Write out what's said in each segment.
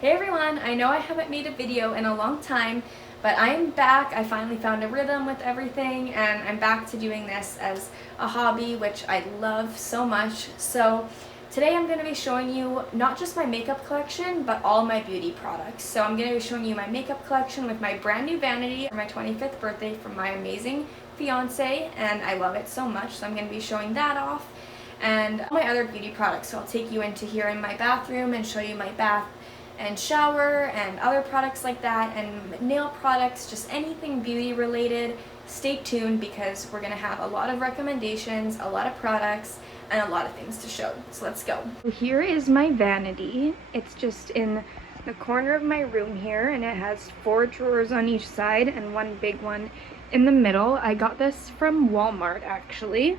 Hey everyone, I know I haven't made a video in a long time, but I am back. I finally found a rhythm with everything and I'm back to doing this as a hobby, which I love so much. So today I'm going to be showing you not just my makeup collection, but all my beauty products. So I'm going to be showing you my makeup collection with my brand new vanity for my 25th birthday from my amazing fiance, and I love it so much. So I'm going to be showing that off and all my other beauty products. So I'll take you into here in my bathroom and show you my bath and shower and other products like that, and nail products, just anything beauty related. Stay tuned because we're going to have a lot of recommendations, a lot of products, and a lot of things to show. So let's go. Here is my vanity. It's just in the corner of my room here, and it has 4 drawers on each side and one big one in the middle. I got this from Walmart actually.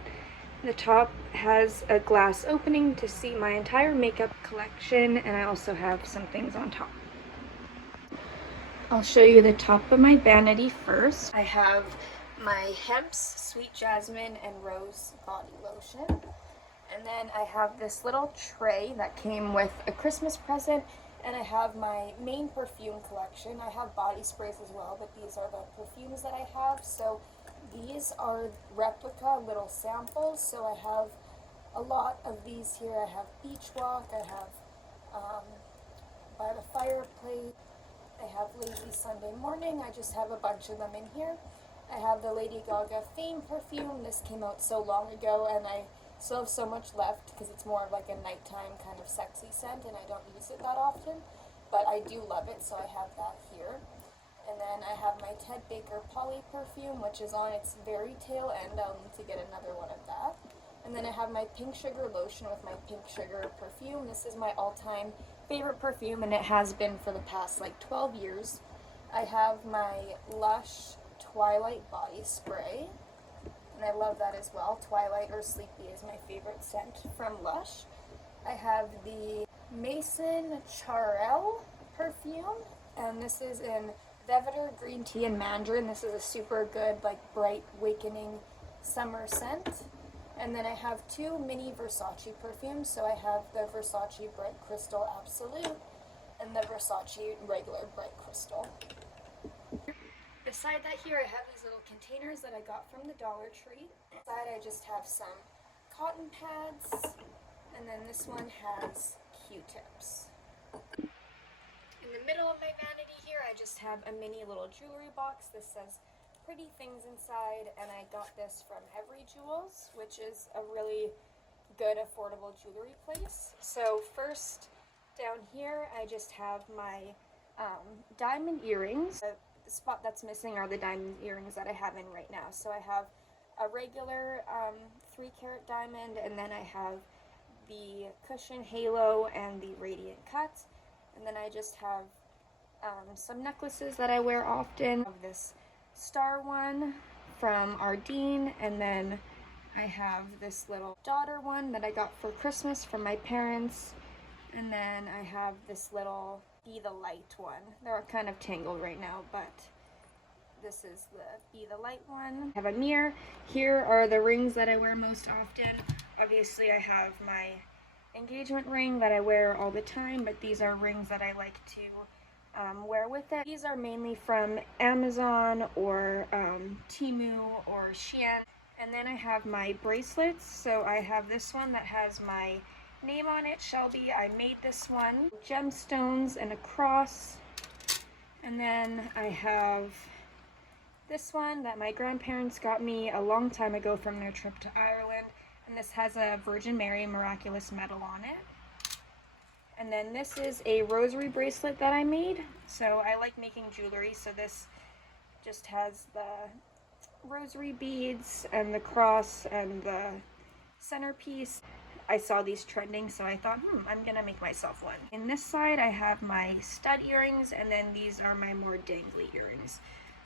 The top has a glass opening to see my entire makeup collection, and I also have some things on top. I'll show you the top of my vanity first. I have my Hemp's Sweet Jasmine and Rose body lotion. And then I have this little tray that came with a Christmas present, and I have my main perfume collection. I have body sprays as well, but these are the perfumes that I have. So these are replica little samples. So I have a lot of these here. I have Beach Walk, I have By the Fireplace, I have Lazy Sunday Morning. I just have a bunch of them in here. I have the Lady Gaga Fame perfume. This came out so long ago, and I still have so much left because it's more of like a nighttime kind of sexy scent, and I don't use it that often, but I do love it, so I have that here. And then I have my Ted Baker Poly perfume, which is on its very tail end. I'll need to get another one of that. And then I have my Pink Sugar lotion with my Pink Sugar perfume. This is my all-time favorite perfume, and it has been for the past like 12 years. I have my Lush Twilight body spray, and I love that as well. Twilight or Sleepy is my favorite scent from Lush. I have the Mason Charelle perfume, and this is in Velveter, Green Tea, and Mandarin. This is a super good, like, bright, awakening summer scent. And then I have 2 mini Versace perfumes. So I have the Versace Bright Crystal Absolute and the Versace regular Bright Crystal. Beside that here, I have these little containers that I got from the Dollar Tree. Inside I just have some cotton pads, and then this one has Q-tips. In the middle of my vanity here, I just have a mini little jewelry box. This says Pretty Things inside, and I got this from Every Jewels, which is a really good affordable jewelry place. So first, down here, I just have my diamond earrings. The spot that's missing are the diamond earrings that I have in right now. So I have a regular 3-carat diamond, and then I have the cushion halo and the radiant cut. And then I just have some necklaces that I wear often. I have this star one from Ardeen, and then I have this little daughter one that I got for Christmas from my parents, and then I have this little Be the Light one. They're kind of tangled right now, but this is the Be the Light one. I have a mirror. Here are the rings that I wear most often. Obviously I have my engagement ring that I wear all the time, but these are rings that I like to wear with it. These are mainly from Amazon or Temu or Shein. And then I have my bracelets. So I have this one that has my name on it, Shelby. I made this one. Gemstones and a cross. And then I have this one that my grandparents got me a long time ago from their trip to Ireland. And this has a Virgin Mary miraculous medal on it. And then this is a rosary bracelet that I made. So I like making jewelry, so this just has the rosary beads and the cross and the centerpiece. I saw these trending, so I thought, I'm gonna make myself one. In this side, I have my stud earrings, and then these are my more dangly earrings.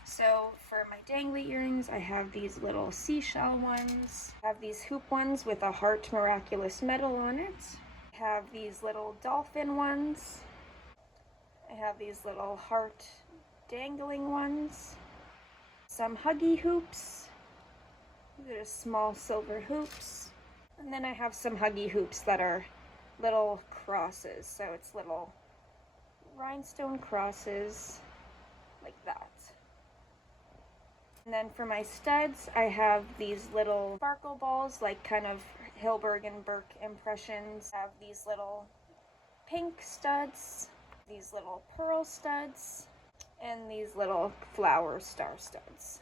So for my dangly earrings, I have these little seashell ones. I have these hoop ones with a heart miraculous medal on it. I have these little dolphin ones. I have these little heart dangling ones. Some huggy hoops. These are small silver hoops. And then I have some huggy hoops that are little crosses. So it's little rhinestone crosses like that. And then for my studs, I have these little sparkle balls, like kind of Hilberg and Burke impressions. I have these little pink studs, these little pearl studs, and these little flower star studs.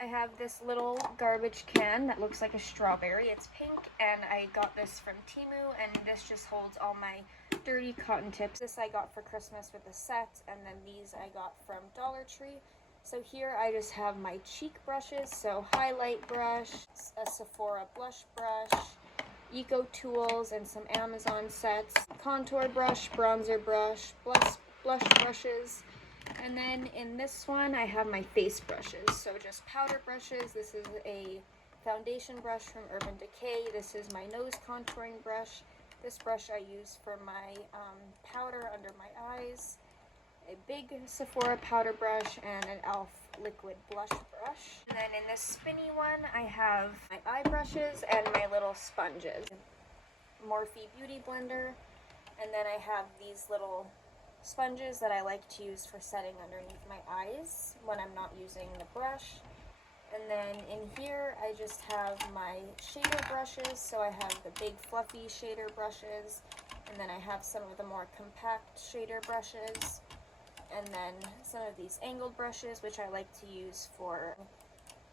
I have this little garbage can that looks like a strawberry. It's pink, and I got this from Temu, and this just holds all my dirty cotton tips. This I got for Christmas with a set, and then these I got from Dollar Tree. So here I just have my cheek brushes, so highlight brush, a Sephora blush brush, Eco Tools and some Amazon sets, contour brush, bronzer brush, blush brushes, and then in this one I have my face brushes, so just powder brushes. This is a foundation brush from Urban Decay. This is my nose contouring brush. This brush I use for my powder under my eyes. A big Sephora powder brush and an e.l.f. liquid blush brush. And then in this spinny one, I have my eye brushes and my little sponges. Morphe Beauty Blender. And then I have these little sponges that I like to use for setting underneath my eyes when I'm not using the brush. And then in here, I just have my shader brushes. So I have the big fluffy shader brushes. And then I have some of the more compact shader brushes. And then some of these angled brushes, which I like to use for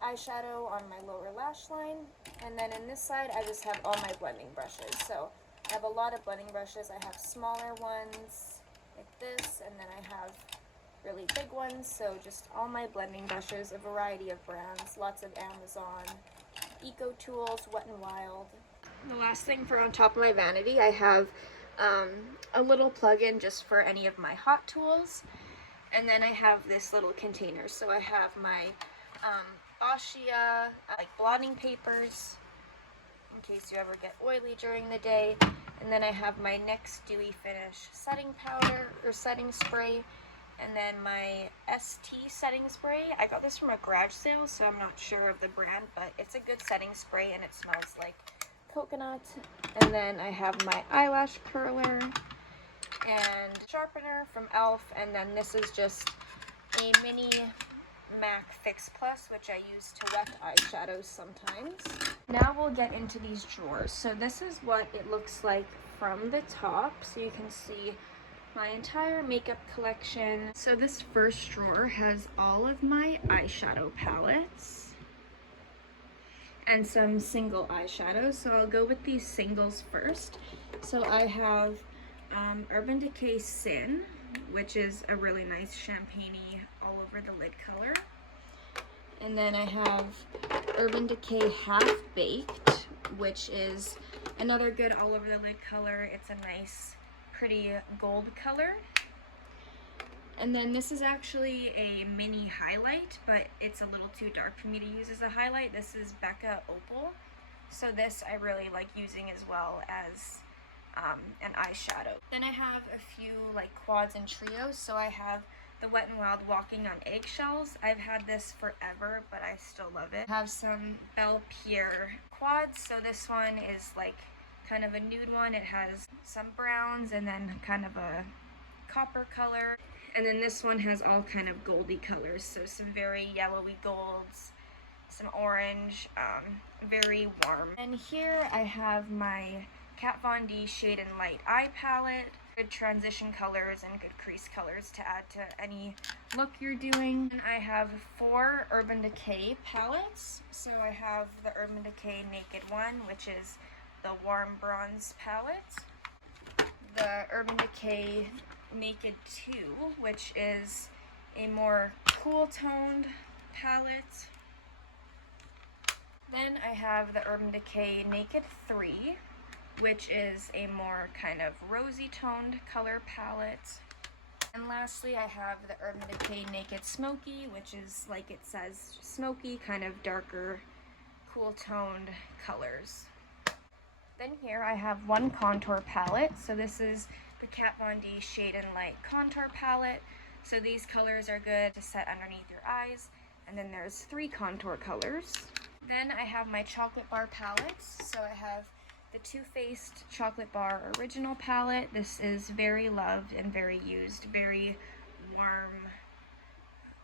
eyeshadow on my lower lash line. And then in this side, I just have all my blending brushes. So I have a lot of blending brushes. I have smaller ones like this, and then I have really big ones. So just all my blending brushes, a variety of brands, lots of Amazon, Eco Tools, Wet n Wild. The last thing for on top of my vanity, I have a little plug-in just for any of my hot tools. And then I have this little container. So I have my Boschia like blotting papers in case you ever get oily during the day. And then I have my NYX Dewy Finish setting powder or setting spray. And then my ST setting spray. I got this from a garage sale, so I'm not sure of the brand, but it's a good setting spray and it smells like coconut. And then I have my eyelash curler and sharpener from e.l.f. And then this is just a mini MAC Fix Plus, which I use to wet eyeshadows sometimes. Now we'll get into these drawers. So this is what it looks like from the top. So you can see my entire makeup collection. So this first drawer has all of my eyeshadow palettes and some single eyeshadows. So I'll go with these singles first. So I have Urban Decay Sin, which is a really nice champagne-y all over the lid color. And then I have Urban Decay Half Baked, which is another good all over the lid color. It's a nice, pretty gold color. And then this is actually a mini highlight, but it's a little too dark for me to use as a highlight. This is Becca Opal. So this I really like using as well as an eyeshadow. Then I have a few like quads and trios. So I have the Wet n Wild Walking on Eggshells. I've had this forever, but I still love it. I have some Belle Pierre quads. So this one is like kind of a nude one. It has some browns and then kind of a copper color. And then this one has all kind of goldy colors. So some very yellowy golds, some orange, very warm. And here I have my Kat Von D Shade and Light Eye Palette. Good transition colors and good crease colors to add to any look you're doing. And I have 4 Urban Decay palettes. So I have the Urban Decay Naked One, which is the warm bronze palette. The Urban Decay Naked 2, which is a more cool toned palette. Then I have the Urban Decay Naked 3, which is a more kind of rosy toned color palette. And lastly, I have the Urban Decay Naked Smoky, which is, like it says, smoky, kind of darker, cool toned colors. Then here I have one contour palette. So this is the Kat Von D Shade and Light Contour Palette. So these colors are good to set underneath your eyes. And then there's 3 contour colors. Then I have my chocolate bar palettes. So I have the Too Faced Chocolate Bar Original palette. This is very loved and very used, very warm,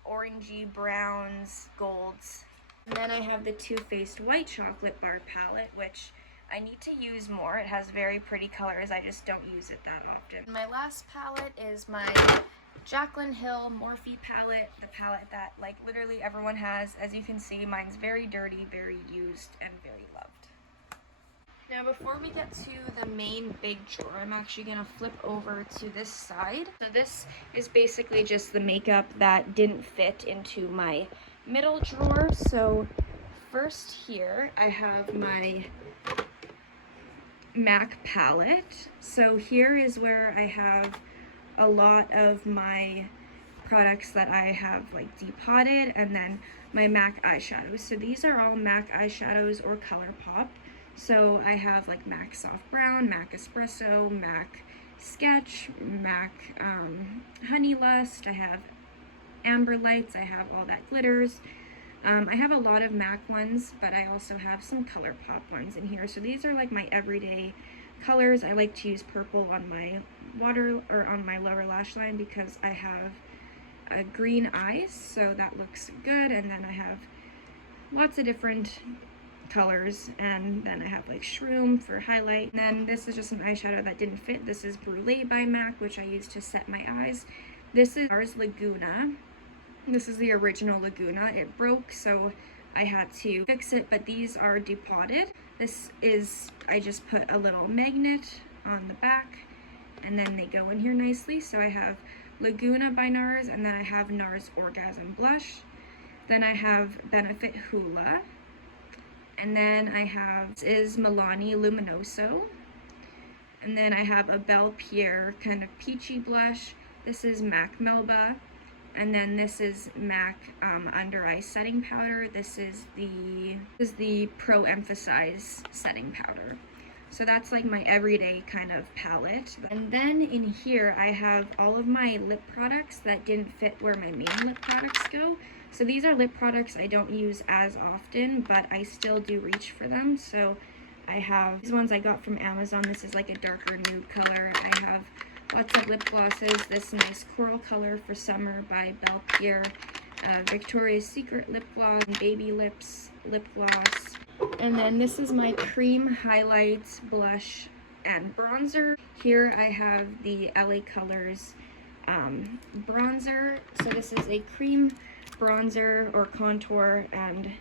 orangey browns, golds. And then I have the Too Faced White Chocolate Bar palette, which I need to use more. It has very pretty colors, I just don't use it that often. My last palette is my Jaclyn Hill Morphe palette, the palette that like literally everyone has. As you can see, mine's very dirty, very used, and very loved. Now before we get to the main big drawer, I'm actually going to flip over to this side. So this is basically just the makeup that didn't fit into my middle drawer. So first here I have my MAC palette. So here is where I have a lot of my products that I have like depotted, and then my MAC eyeshadows. So these are all MAC eyeshadows or ColourPop. So I have like MAC Soft Brown, MAC Espresso, MAC Sketch, MAC Honey Lust, I have Amber Lights, I have all that glitters. I have a lot of MAC ones, but I also have some ColourPop ones in here. So these are like my everyday colors. I like to use purple on my water or on my lower lash line because I have green eyes, so that looks good. And then I have lots of different colors, and then I have like Shroom for highlight. And then this is just an eyeshadow that didn't fit. This is Brulee by MAC, which I use to set my eyes. This is NARS Laguna. This is the original Laguna. It broke, so I had to fix it, but these are depotted. This is, I just put a little magnet on the back, and then they go in here nicely. So I have Laguna by NARS, and then I have NARS Orgasm Blush. Then I have Benefit Hula. And then I have, this is Milani Luminoso. And then I have a Belle Pierre kind of peachy blush. This is MAC Melba. And then this is MAC Under Eye Setting Powder. This is the Pro Emphasize Setting Powder. So that's like my everyday kind of palette. And then in here I have all of my lip products that didn't fit where my main lip products go. So these are lip products I don't use as often, but I still do reach for them. So I have these ones I got from Amazon. This is like a darker nude color. I have lots of lip glosses. This nice coral color for summer by Belle Pierre, Victoria's Secret lip gloss, Baby Lips lip gloss. And then this is my cream highlights, blush, and bronzer. Here I have the LA Colors bronzer. So this is a cream bronzer or contour, and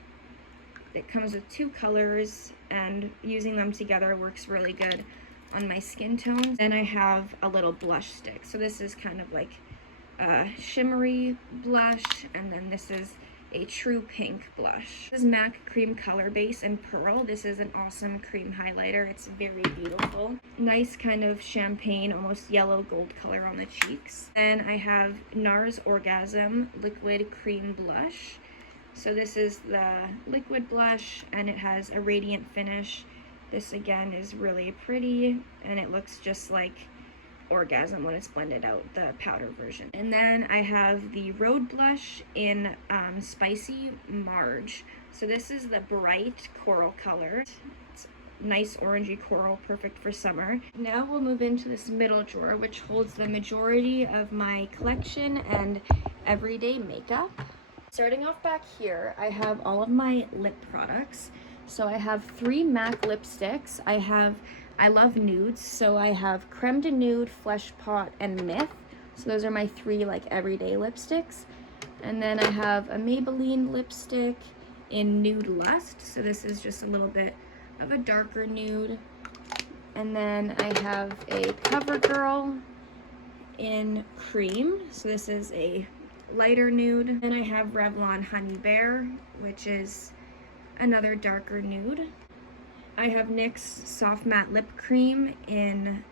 it comes with two colors, and using them together works really good on my skin tones. Then I have a little blush stick. So this is kind of like a shimmery blush, and then this is a true pink blush. This is MAC Cream Color Base in Pearl. This is an awesome cream highlighter. It's very beautiful. Nice kind of champagne, almost yellow gold color on the cheeks. Then I have NARS Orgasm Liquid Cream Blush. So this is the liquid blush, and it has a radiant finish. This again is really pretty, and it looks just like Orgasm when it's blended out, the powder version. And then I have the Road Blush in Spicy Marge. So this is the bright coral color. It's nice orangey coral, perfect for summer. Now we'll move into this middle drawer, which holds the majority of my collection and everyday makeup. Starting off back here, I have all of my lip products. So I have 3 MAC lipsticks. I love nudes, so I have Creme de Nude, Flesh Pot, and Myth. So those are my 3 like everyday lipsticks. And then I have a Maybelline lipstick in Nude Lust. So this is just a little bit of a darker nude. And then I have a CoverGirl in Cream. So this is a lighter nude. Then I have Revlon Honey Bear, which is another darker nude. I have NYX Soft Matte Lip Cream in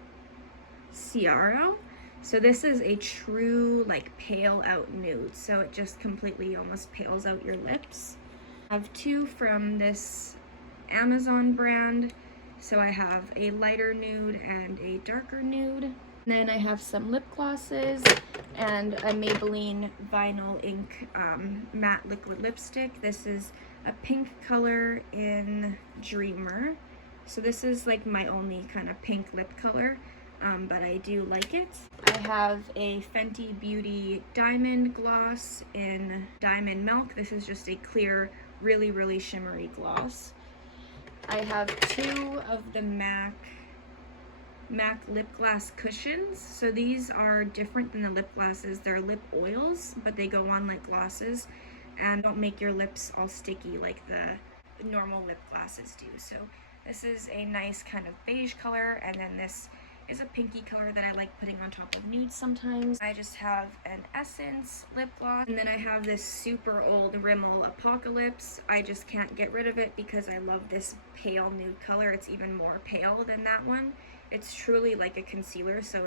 Ciaro. So this is a true like pale out nude. So it just completely almost pales out your lips. I have 2 from this Amazon brand. So I have a lighter nude and a darker nude. And then I have some lip glosses and a Maybelline Vinyl Ink Matte Liquid Lipstick. This is a pink color in Dreamer. So this is like my only kind of pink lip color, but I do like it. I have a Fenty Beauty Diamond Gloss in Diamond Milk. This is just a clear, really, really shimmery gloss. I have two of the MAC lip gloss cushions. So these are different than the lip glosses. They're lip oils, but they go on like glosses and don't make your lips all sticky like the normal lip glosses do. So this is a nice kind of beige color, and then this is a pinky color that I like putting on top of nudes sometimes. I just have an Essence lip gloss, and then I have this super old Rimmel Apocalypse. I just can't get rid of it because I love this pale nude color. It's even more pale than that one. It's truly like a concealer, so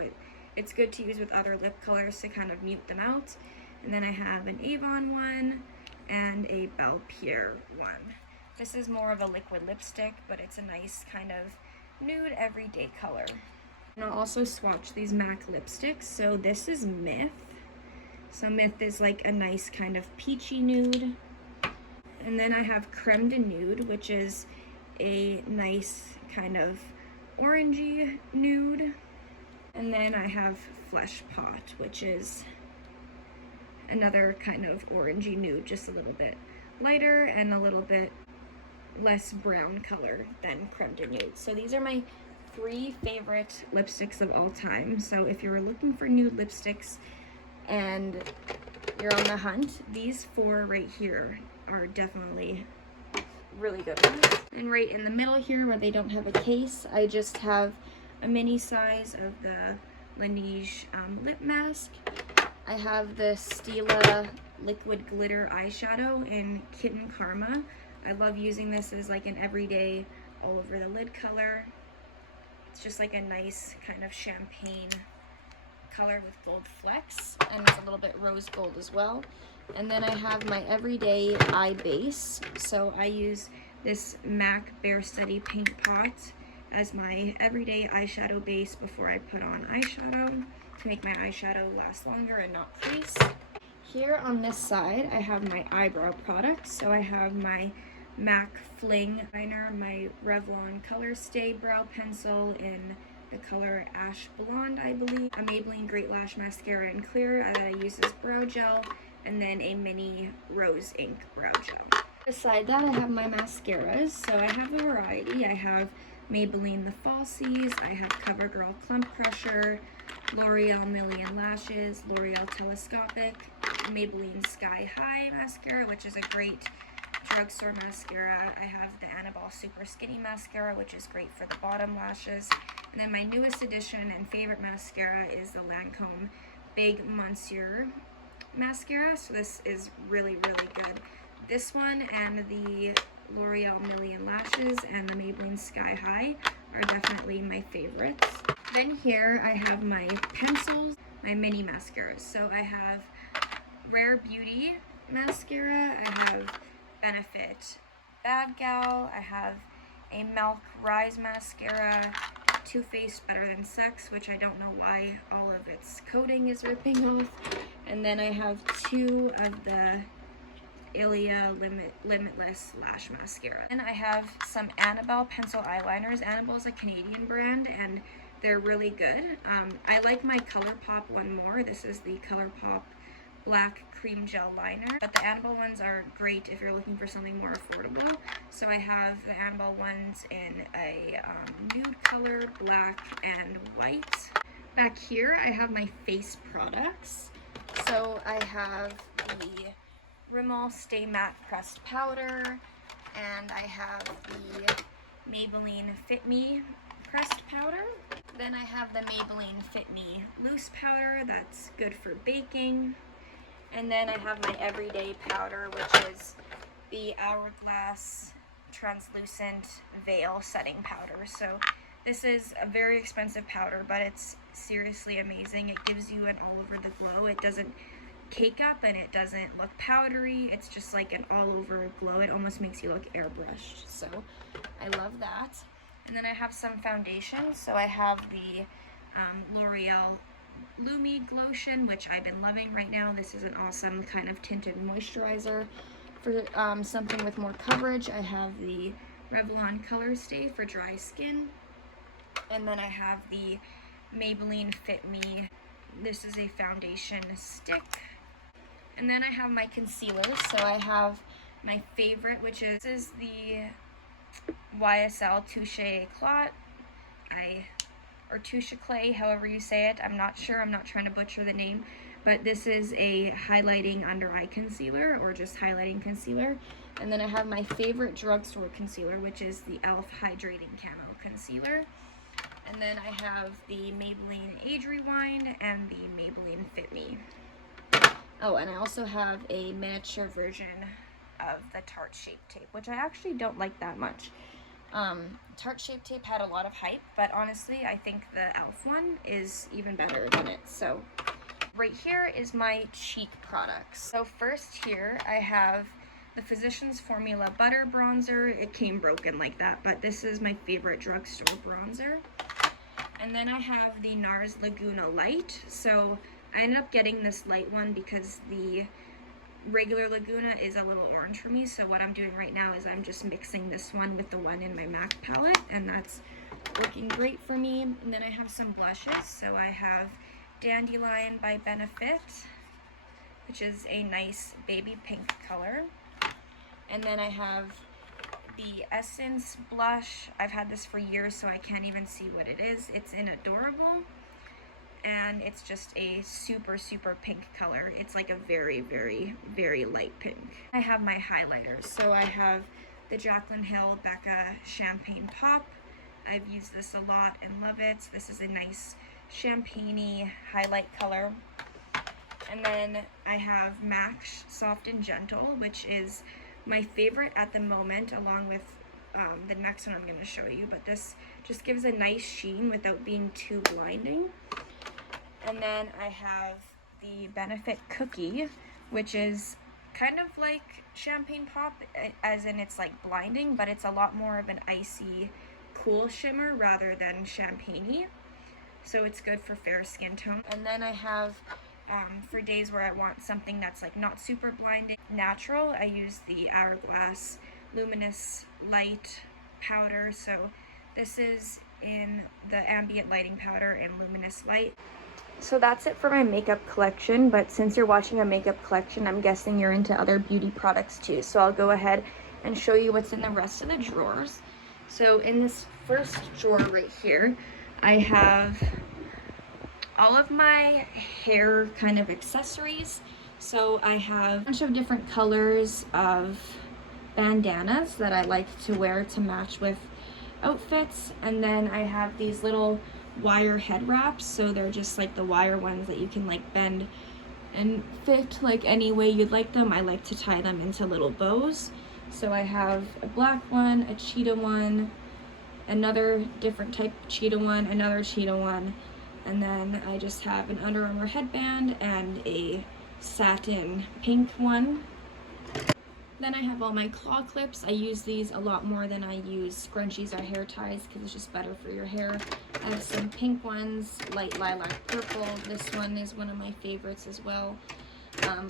it's good to use with other lip colors to kind of mute them out. And then I have an Avon one and a Belle Pierre one. This is more of a liquid lipstick, but it's a nice kind of nude everyday color. And I'll also swatch these MAC lipsticks. So this is Myth. So Myth is like a nice kind of peachy nude. And then I have Creme de Nude, which is a nice kind of orangey nude. And then I have Flesh Pot, which is another kind of orangey nude, just a little bit lighter and a little bit less brown color than Creme de Nude. So these are my 3 favorite lipsticks of all time. So if you're looking for nude lipsticks and you're on the hunt, these 4 right here are definitely really good ones. And right in the middle here, where they don't have a case, I just have a mini size of the Laneige lip mask. I have the Stila liquid glitter eyeshadow in Kitten Karma. I love using this as like an everyday all over the lid color. It's just like a nice kind of champagne color with gold flecks, and it's a little bit rose gold as well. And then I have my everyday eye base. So I use this MAC Bare Steady Paint Pot as my everyday eyeshadow base before I put on eyeshadow to make my eyeshadow last longer and not crease. Here on this side, I have my eyebrow products. So I have my MAC Fling liner, my Revlon Color Stay brow pencil in the color Ash Blonde, I believe, a Maybelline Great Lash Mascara in clear that I use as brow gel, and then a mini Rose Ink brow gel. Beside that, I have my mascaras. So I have a variety. I have Maybelline The Falsies, I have CoverGirl Clump Crusher, L'Oreal Million Lashes, L'Oreal Telescopic, Maybelline Sky High mascara, which is a great drugstore mascara. I have the Annabelle Super Skinny mascara, which is great for the bottom lashes. And then my newest addition and favorite mascara is the Lancome Big Monsieur mascara. So this is really, really good. This one and the L'Oreal Million Lashes and the Maybelline Sky High are definitely my favorites. Then here I have my pencils, my mini mascaras. So I have Rare Beauty mascara, I have Benefit Bad Gal, I have a Milk Rise mascara, Too Faced Better Than Sex, which I don't know why all of its coating is ripping off, and then I have 2 of the Ilia Limitless Lash Mascara. And I have some Annabelle pencil eyeliners. Annabelle is a Canadian brand and they're really good. I like my ColourPop one more. This is the ColourPop Black Cream Gel Liner, but the Annabelle ones are great if you're looking for something more affordable. So I have the Annabelle ones in a nude color, black and white. Back here I have my face products. So I have the Rimmel Stay Matte Pressed Powder, and I have the Maybelline Fit Me Pressed Powder. Then I have the Maybelline Fit Me Loose Powder, that's good for baking. And then I have my everyday powder, which is the Hourglass Translucent Veil Setting Powder. So this is a very expensive powder, but it's seriously amazing. It gives you an all over the glow. It doesn't cake up and it doesn't look powdery. It's just like an all over glow. It almost makes you look airbrushed. So I love that. And then I have some foundations. So I have the L'Oreal Lumi Glotion, which I've been loving right now. This is an awesome kind of tinted moisturizer. For something with more coverage, I have the Revlon Color Stay for dry skin. And then I have the Maybelline Fit Me. This is a foundation stick. And then I have my concealers. So I have my favorite, which is the YSL Touche Eclat. Or Touche Clay, however you say it. I'm not sure. I'm not trying to butcher the name. But this is a highlighting under eye concealer, or just highlighting concealer. And then I have my favorite drugstore concealer, which is the e.l.f. Hydrating Camo Concealer. And then I have the Maybelline Age Rewind and the Maybelline Fit Me. Oh, and I also have a miniature version of the Tarte Shape Tape, which I actually don't like that much. Tarte Shape Tape had a lot of hype, but honestly, I think the e.l.f. one is even better than it. So right here is my cheek products. So first here, I have the Physicians Formula Butter Bronzer. It came broken like that, but this is my favorite drugstore bronzer. And then I have the NARS Laguna Light. So I ended up getting this light one because the regular Laguna is a little orange for me. So what I'm doing right now is I'm just mixing this one with the one in my MAC palette, and that's working great for me. And then I have some blushes. So I have Dandelion by Benefit, which is a nice baby pink color. And then I have the Essence blush. I've had this for years, so I can't even see what it is. It's in Adorable, and it's just a super, super pink color. It's like a very, very, very light pink. I have my highlighters. So I have the Jaclyn Hill Becca Champagne Pop. I've used this a lot and love it. This is a nice champagne-y highlight color. And then I have MAC Soft and Gentle, which is my favorite at the moment, along with the next one I'm going to show you. But this just gives a nice sheen without being too blinding. And then I have the Benefit Cookie, which is kind of like Champagne Pop, as in it's like blinding, but it's a lot more of an icy, cool shimmer rather than champagne-y. So it's good for fair skin tone. And then I have, for days where I want something that's like not super blinding, natural, I use the Hourglass Luminous Light Powder. So this is in the Ambient Lighting Powder and Luminous Light. So that's it for my makeup collection, but since you're watching a makeup collection, I'm guessing you're into other beauty products too. So I'll go ahead and show you what's in the rest of the drawers. So in this first drawer right here, I have all of my hair kind of accessories. So I have a bunch of different colors of bandanas that I like to wear to match with outfits. And then I have these little wire head wraps. So they're just like the wire ones that you can like bend and fit like any way you'd like them. I like to tie them into little bows. So I have a black one, a cheetah one, another different type of cheetah one, another cheetah one, and then I just have an Under Armour headband and a satin pink one. Then I have all my claw clips. I use these a lot more than I use scrunchies or hair ties because it's just better for your hair. I have some pink ones, light lilac purple. This one is one of my favorites as well.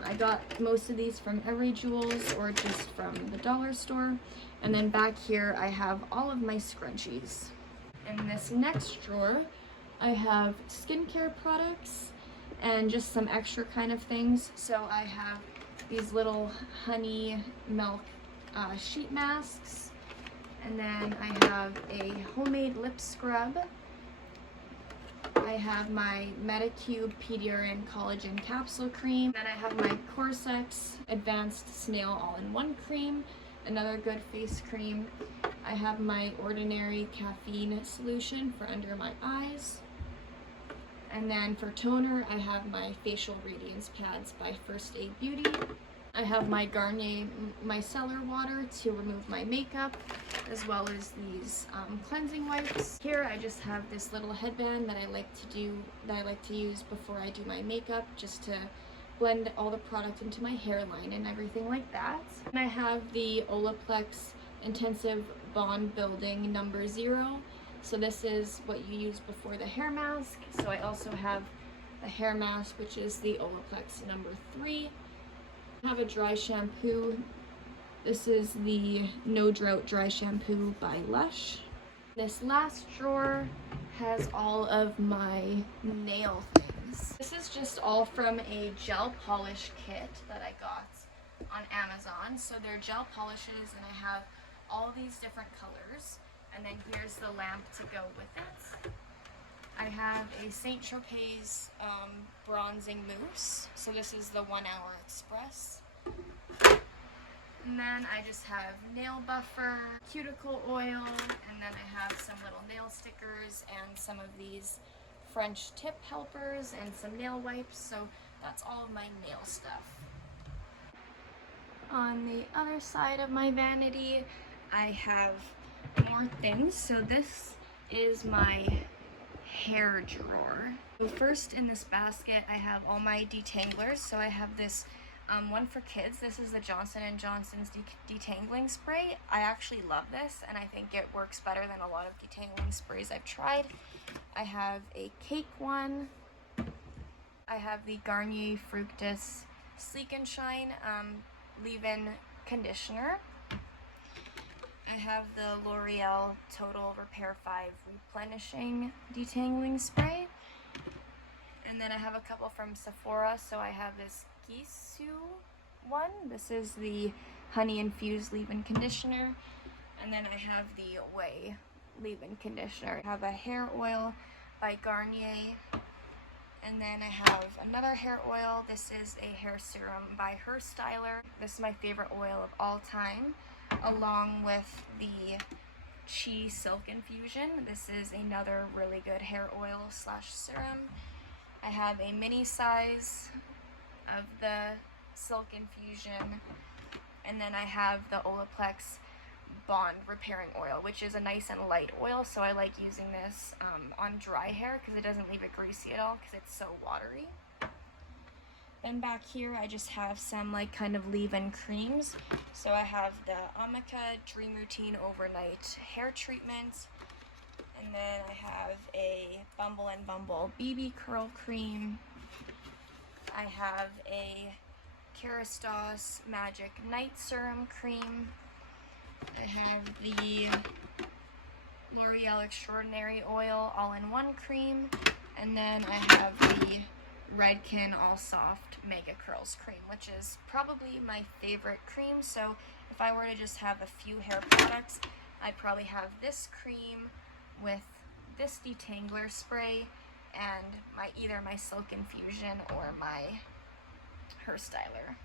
I got most of these from Every Jewels or just from the dollar store. And then back here I have all of my scrunchies. In this next drawer I have skincare products and just some extra kind of things. So I have these little honey milk sheet masks, and then I have a homemade lip scrub. I have my Medicube Pediarin Collagen Capsule Cream. Then I have my Corsex Advanced Snail All-in-One Cream, another good face cream. I have my Ordinary Caffeine Solution for under my eyes. And then for toner, I have my Facial Radiance Pads by First Aid Beauty. I have my Garnier Micellar Water to remove my makeup, as well as these cleansing wipes. Here I just have this little headband that I like to use before I do my makeup, just to blend all the product into my hairline and everything like that. And I have the Olaplex Intensive Bond Building number 0. So this is what you use before the hair mask. So I also have a hair mask, which is the Olaplex number 3. I have a dry shampoo This is the No Drought Dry Shampoo by Lush. This last drawer has all of my nail things. This is just all from a gel polish kit that I got on Amazon. So they're gel polishes and I have all these different colors. And then here's the lamp to go with it. I have a St. Tropez bronzing mousse. So this is the 1 Hour Express. And then I just have nail buffer, cuticle oil, and then I have some little nail stickers and some of these French tip helpers and some nail wipes. So that's all of my nail stuff. On the other side of my vanity, I have more things. So this is my hair drawer. So first in this basket, I have all my detanglers. So I have this one for kids. This is the Johnson & Johnson's detangling spray. I actually love this and I think it works better than a lot of detangling sprays I've tried. I have a cake one. I have the Garnier Fructis Sleek and Shine leave-in conditioner. I have the L'Oreal Total Repair 5 replenishing detangling spray. And then I have a couple from Sephora. So I have this Gisou one. This is the honey infused leave-in conditioner. And then I have the Way leave-in conditioner. I have a hair oil by Garnier. And then I have another hair oil. This is a hair serum by Her Styler. This is my favorite oil of all time, along with the Chi Silk Infusion. This is another really good hair oil slash serum. I have a mini size of the Silk Infusion, and then I have the Olaplex Bond Repairing Oil, which is a nice and light oil, so I like using this on dry hair because it doesn't leave it greasy at all because it's so watery. Then back here I just have some like kind of leave-in creams. So I have the Amika Dream Routine Overnight Hair Treatment, and then I have a Bumble and Bumble BB Curl Cream. I have a Kerastase Magic Night Serum Cream. I have the L'Oreal Extraordinary Oil All-in-One Cream. And then I have the Redken All Soft Mega Curls Cream, which is probably my favorite cream. So if I were to just have a few hair products, I'd probably have this cream with this detangler spray and either my Silk Infusion or my Her Styler.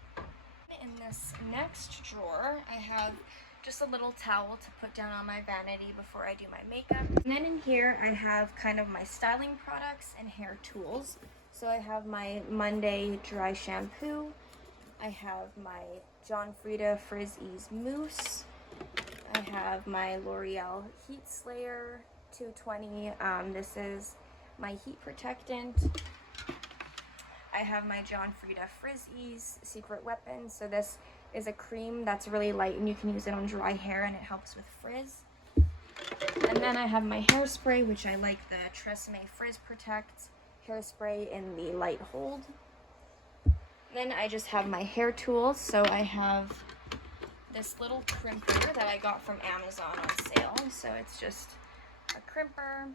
In this next drawer, I have just a little towel to put down on my vanity before I do my makeup. And then in here, I have kind of my styling products and hair tools. So I have my Monday Dry Shampoo. I have my John Frieda Frizz Ease Mousse. I have my L'Oreal Heat Slayer 220. This is my heat protectant. I have my John Frieda Frizz Ease Secret Weapon. So this is a cream that's really light and you can use it on dry hair and it helps with frizz. And then I have my hairspray, which I like the Tresemme Frizz Protect hairspray in the light hold. Then I just have my hair tools. So I have this little crimper that I got from Amazon on sale. So it's just a crimper.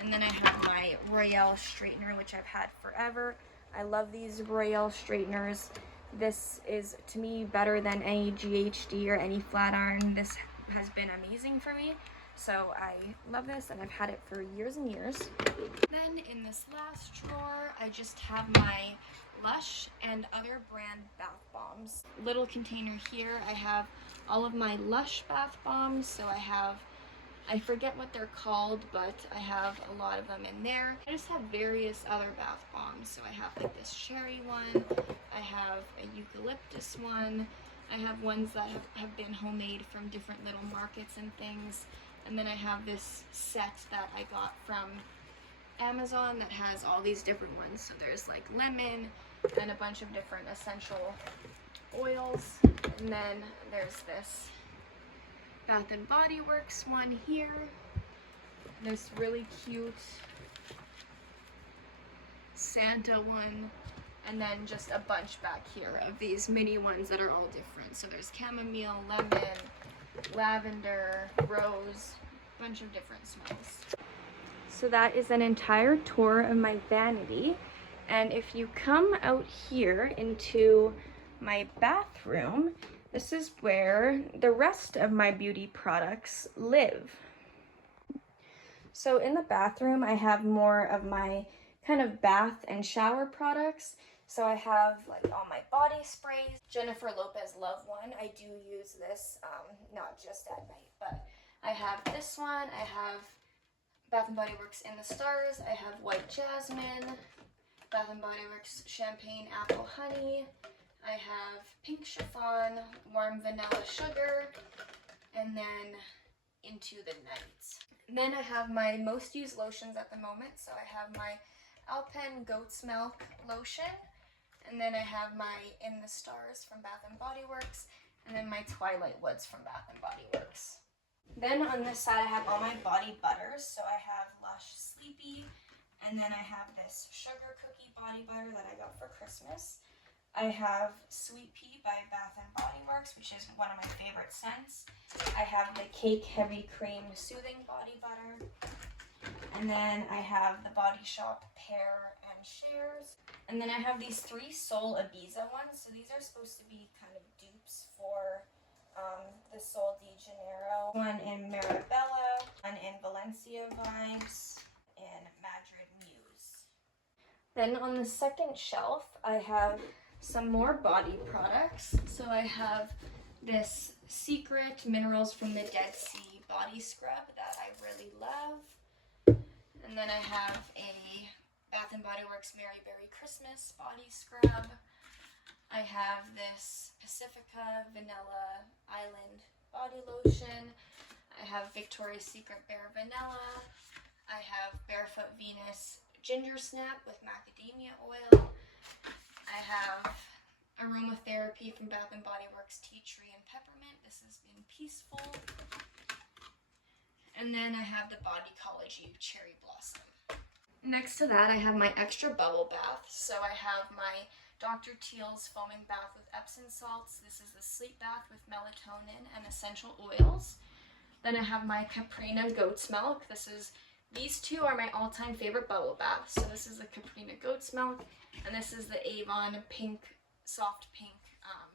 And then I have my Royale straightener, which I've had forever. I love these Royale straighteners. This is, to me, better than any GHD or any flat iron. This has been amazing for me. So I love this and I've had it for years and years. Then in this last drawer, I just have my Lush and other brand bath bombs. Little container here, I have all of my Lush bath bombs. So I forget what they're called, but I have a lot of them in there. I just have various other bath bombs. So I have like this cherry one, I have a eucalyptus one, I have ones that have been homemade from different little markets and things. And then I have this set that I got from Amazon that has all these different ones. So there's like lemon and a bunch of different essential oils. And then there's this Bath and Body Works one here. This really cute Santa one And then just a bunch back here of these mini ones that are all different. So there's chamomile, lemon, lavender, rose, a bunch of different smells. So that is an entire tour of my vanity. And if you come out here into my bathroom, this is where the rest of my beauty products live. So in the bathroom, I have more of my kind of bath and shower products. So I have like all my body sprays. Jennifer Lopez Love one. I do use this, not just at night, but I have this one. I have Bath & Body Works In the Stars. I have White Jasmine, Bath & Body Works Champagne Apple Honey. I have Pink Chiffon, Warm Vanilla Sugar, and then Into the Night. And then I have my most used lotions at the moment. So I have my Alpen Goat's Milk Lotion, and then I have my In the Stars from Bath & Body Works, and then my Twilight Woods from Bath & Body Works. Then on this side I have all my body butters. So I have Lush Sleepy, and then I have this sugar cookie body butter that I got for Christmas. I have Sweet Pea by Bath & Body Works, which is one of my favorite scents. I have the Cake Heavy Cream Soothing Body Butter. And then I have the Body Shop Pear and Shares. And then I have these 3 Sol Ibiza ones. So these are supposed to be kind of dupes for the Sol de Janeiro. One in Marabella, one in Valencia Vibes, and Madrid Muse. Then on the second shelf, I have some more body products. So I have this Secret Minerals from the Dead Sea body scrub that I really love. And then I have a Bath & Body Works Mary Berry Christmas body scrub. I have this Pacifica Vanilla Island body lotion. I have Victoria's Secret Bare Vanilla. I have Barefoot Venus Ginger Snap with macadamia oil. I have Aromatherapy from Bath & Body Works Tea Tree and Peppermint. This has been peaceful. And then I have the Bodycology Cherry Blossom. Next to that, I have my extra bubble bath. So I have my Dr. Teal's Foaming Bath with Epsom salts. This is the sleep bath with melatonin and essential oils. Then I have my Caprina Goat's Milk. These two are my all-time favorite bubble baths. So this is the Caprina Goat's Milk, and this is the Avon Soft Pink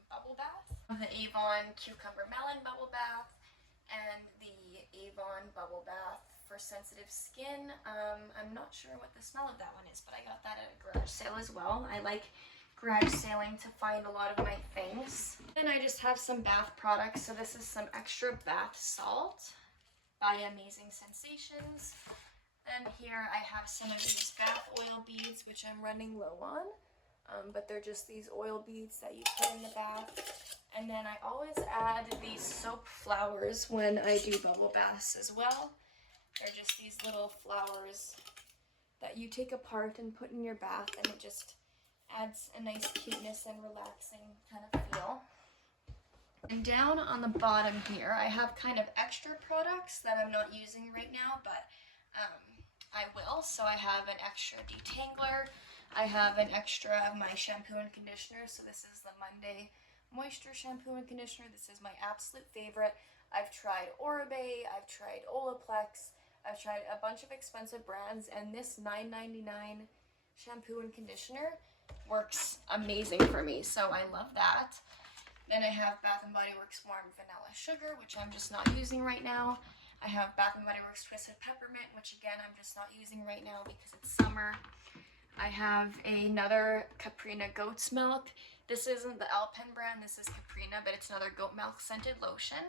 bubble bath. The Avon Cucumber Melon bubble bath, and the Avon bubble bath for sensitive skin. I'm not sure what the smell of that one is, but I got that at a garage sale as well. I like garage sailing to find a lot of my things. Then I just have some bath products. So this is some extra bath salt by Amazing Sensations. Then here I have some of these bath oil beads, which I'm running low on. But they're just these oil beads that you put in the bath. And then I always add these soap flowers when I do bubble baths as well. They're just these little flowers that you take apart and put in your bath, and it just adds a nice cuteness and relaxing kind of feel. And down on the bottom here, I have kind of extra products that I'm not using right now, but I will. So I have an extra detangler. I have an extra of my shampoo and conditioner. So this is the Monday Moisture Shampoo and Conditioner. This is my absolute favorite. I've tried Oribe, I've tried Olaplex, I've tried a bunch of expensive brands, and this $9.99 shampoo and conditioner works amazing for me, so I love that. Then I have Bath & Body Works Warm Vanilla Sugar, which I'm just not using right now. I have Bath & Body Works Twisted Peppermint, which again I'm just not using right now because it's summer. I have another Caprina Goat's Milk. This isn't the Alpen brand, this is Caprina, but it's another goat milk scented lotion.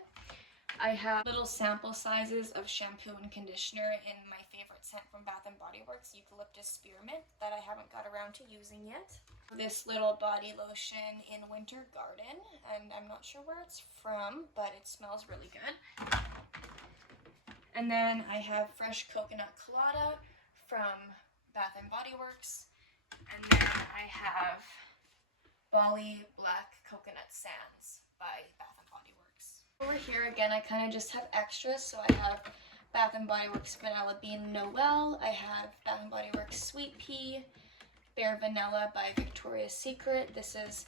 I have little sample sizes of shampoo and conditioner in my favorite scent from Bath & Body Works, Eucalyptus Spearmint, that I haven't got around to using yet. This little body lotion in Winter Garden, and I'm not sure where it's from, but it smells really good. And then I have Fresh Coconut Colada from Bath & Body Works, and then I have Bali Black Coconut Sands by Bath & Body Works. Over here again, I kind of just have extras, so I have Bath & Body Works Vanilla Bean Noel, I have Bath & Body Works Sweet Pea, Bare Vanilla by Victoria's Secret. This is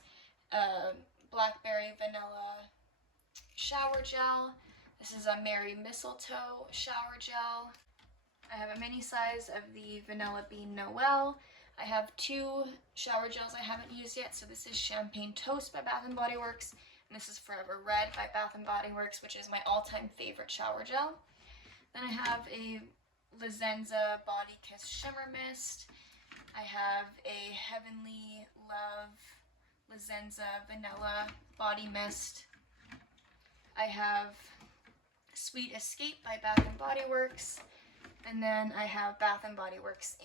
Blackberry Vanilla shower gel. This is a Mary Mistletoe shower gel. I have a mini size of the Vanilla Bean Noel. I have 2 shower gels I haven't used yet. So this is Champagne Toast by Bath & Body Works, and this is Forever Red by Bath & Body Works, which is my all-time favorite shower gel. Then I have a Lizenza Body Kiss Shimmer Mist. I have a Heavenly Love Lizenza Vanilla Body Mist. I have Sweet Escape by Bath & Body Works. And then I have Bath & Body Works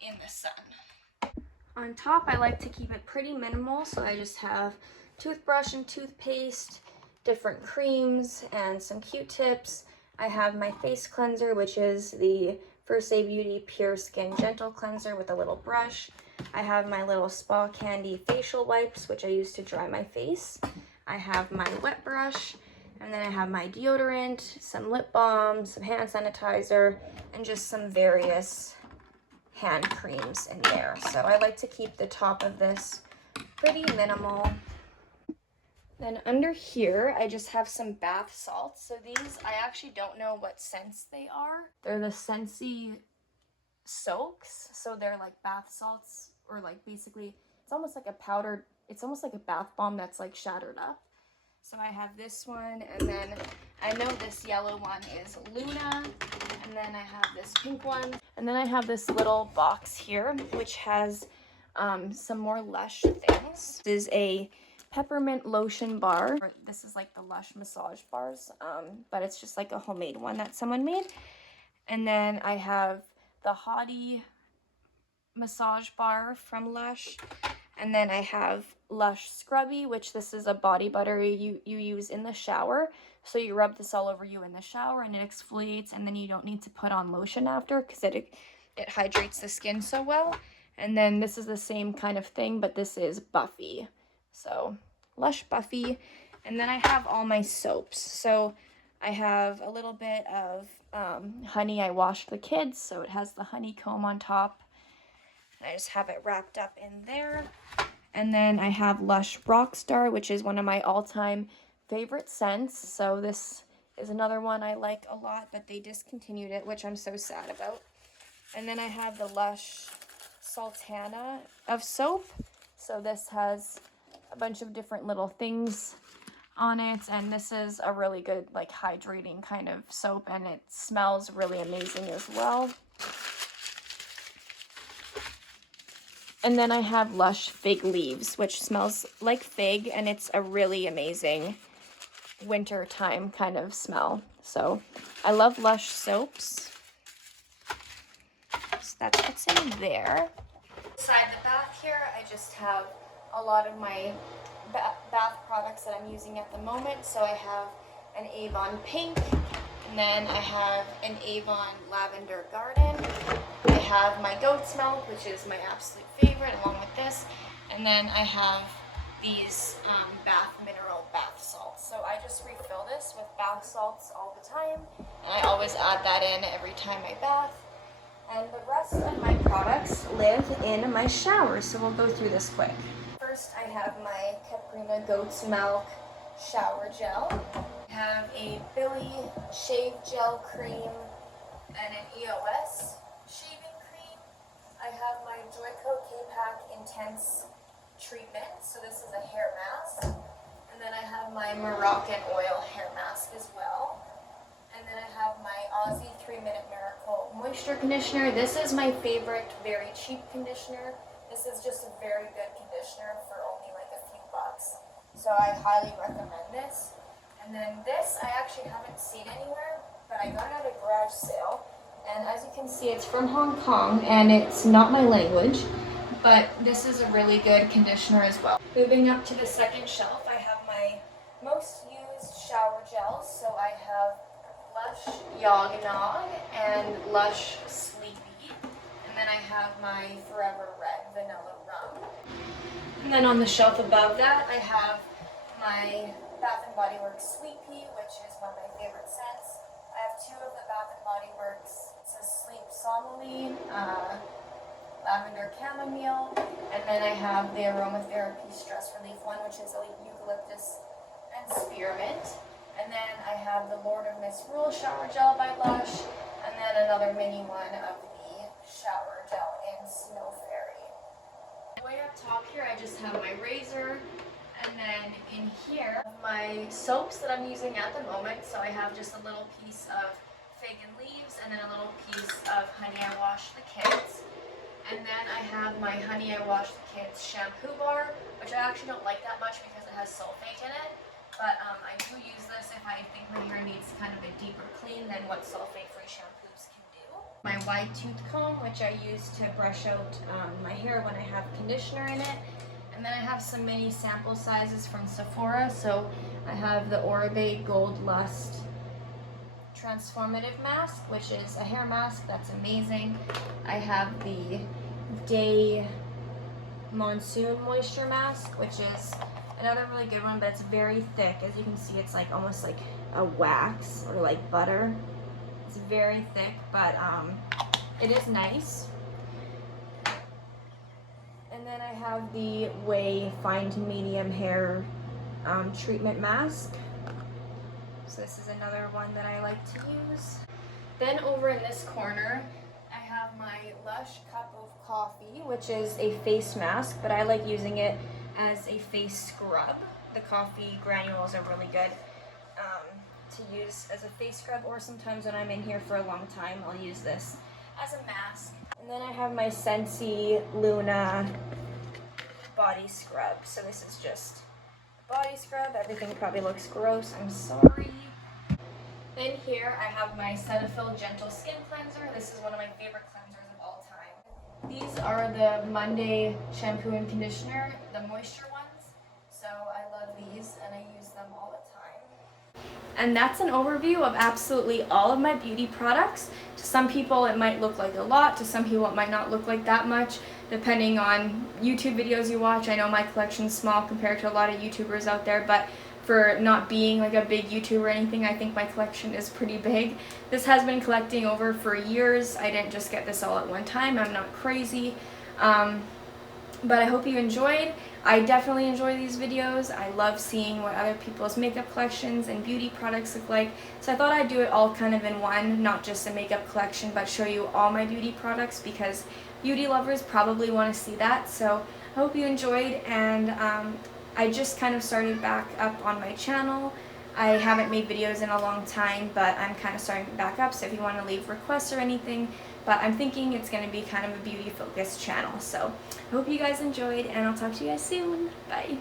in the Sun. On top, I like to keep it pretty minimal, so I just have toothbrush and toothpaste, different creams, and some Q-tips. I have my face cleanser, which is the First Aid Beauty Pure Skin Gentle Cleanser with a little brush. I have my little Spa Candy facial wipes, which I use to dry my face. I have my wet brush, and then I have my deodorant, some lip balm, some hand sanitizer, and just some various hand creams in there. So I like to keep the top of this pretty minimal. Then under here, I just have some bath salts. So these, I actually don't know what scents they are. They're the Scentsy soaks. So they're like bath salts, or like basically, it's almost like a powdered, it's almost like a bath bomb that's like shattered up. So I have this one, and then I know this yellow one is Luna, and then I have this pink one. And then I have this little box here, which has some more Lush things. This is a peppermint lotion bar. This is like the Lush massage bars, but it's just like a homemade one that someone made. And then I have the Hottie massage bar from Lush. And then I have Lush Scrubby, which this is a body butter you use in the shower. So you rub this all over you in the shower and it exfoliates, and then you don't need to put on lotion after because it hydrates the skin so well. And then this is the same kind of thing, but this is Buffy. So Lush Buffy. And then I have all my soaps. So I have a little bit of Honey I Washed the Kids. So it has the honeycomb on top. I just have it wrapped up in there. And then I have Lush Rockstar, which is one of my all-time favorite scents. So this is another one I like a lot, but they discontinued it, which I'm so sad about. And then I have the Lush Sultana of soap. So this has a bunch of different little things on it, and this is a really good like hydrating kind of soap, and it smells really amazing as well. And then I have Lush Fig Leaves, which smells like fig, and it's a really amazing winter time kind of smell. So I love Lush soaps. So that's what's in there. Inside the bath here, I just have a lot of my bath products that I'm using at the moment. So I have an Avon Pink, and then I have an Avon Lavender Garden. I have my Goat's Milk, which is my absolute favorite, along with this. And then I have these bath mineral bath salts. So I just refill this with bath salts all the time, and I always add that in every time I bath. And the rest of my products live in my shower, so we'll go through this quick. First, I have my Caprina Goat's Milk shower gel. I have a Billy Shave Gel Cream and an EOS shaving cream. I have my Joico K-Pack Intense Treatment, so this is a hair mask. And then I have my Moroccan Oil hair mask as well. And then I have my Aussie 3-Minute Miracle Moisture Conditioner. This is my favorite, very cheap conditioner. This is just a very good conditioner for only like a few bucks. So I highly recommend this. And then this I actually haven't seen anywhere, but I got it at a garage sale. And as you can see, it's from Hong Kong, and it's not my language, but this is a really good conditioner as well. Moving up to the second shelf, I have my most used shower gels. So I have Lush Yog Nog and Lush Sleepy. And then I have my Forever Red Vanilla Rum. And then on the shelf above that, I have my Bath & Body Works Sweet Pea, which is one of my favorite scents. I have 2 of the Bath & Body Works. It says Sleep Sommely, lavender chamomile, and then I have the aromatherapy stress relief one, which is eucalyptus and spearmint. And then I have the Lord of Mist Rule Shower Gel by Lush, and then another mini one of the shower gel in Snow Fairy. Way up top here, I just have my razor, and then in here, my soaps that I'm using at the moment. So I have just a little piece of Fig and Leaves, and then a little piece of Honey I Wash the Kids. And then I have my Honey I Wash the Kids shampoo bar, which I actually don't like that much because it has sulfate in it. But I do use this if I think my hair needs kind of a deeper clean than what sulfate-free shampoos can do. My wide tooth comb, which I use to brush out my hair when I have conditioner in it. And then I have some mini sample sizes from Sephora. So I have the Oribe Gold Lust Transformative Mask, which is a hair mask that's amazing. I have the Day Monsoon Moisture Mask, which is another really good one, but it's very thick. As you can see, it's like almost like a wax or like butter. It's very thick, but it is nice. And then I have the Way Fine to Medium Hair Treatment Mask. So this is another one that I like to use. Then over in this corner, I have my Lush Cup of Coffee, which is a face mask, but I like using it as a face scrub. The coffee granules are really good to use as a face scrub, or sometimes when I'm in here for a long time, I'll use this as a mask. And then I have my Scentsy Luna body scrub. So this is just a body scrub. Everything probably looks gross, I'm sorry. Then here I have my Cetaphil Gentle Skin Cleanser. This is one of my favorite cleansers of all time. These are the Monday shampoo and conditioner, the moisture ones. So I love these and I use them all the time. And that's an overview of absolutely all of my beauty products. To some people it might look like a lot, to some people it might not look like that much, depending on YouTube videos you watch. I know my collection's small compared to a lot of YouTubers out there, but for not being like a big YouTuber or anything, I think my collection is pretty big. This has been collecting over for years. I didn't just get this all at one time. I'm not crazy. But I hope you enjoyed. I definitely enjoy these videos. I love seeing what other people's makeup collections and beauty products look like. So I thought I'd do it all kind of in one, not just a makeup collection, but show you all my beauty products because beauty lovers probably want to see that. So I hope you enjoyed, and I just kind of started back up on my channel. I haven't made videos in a long time, but I'm kind of starting back up, so if you want to leave requests or anything, but I'm thinking it's going to be kind of a beauty focused channel. So I hope you guys enjoyed, and I'll talk to you guys soon. Bye.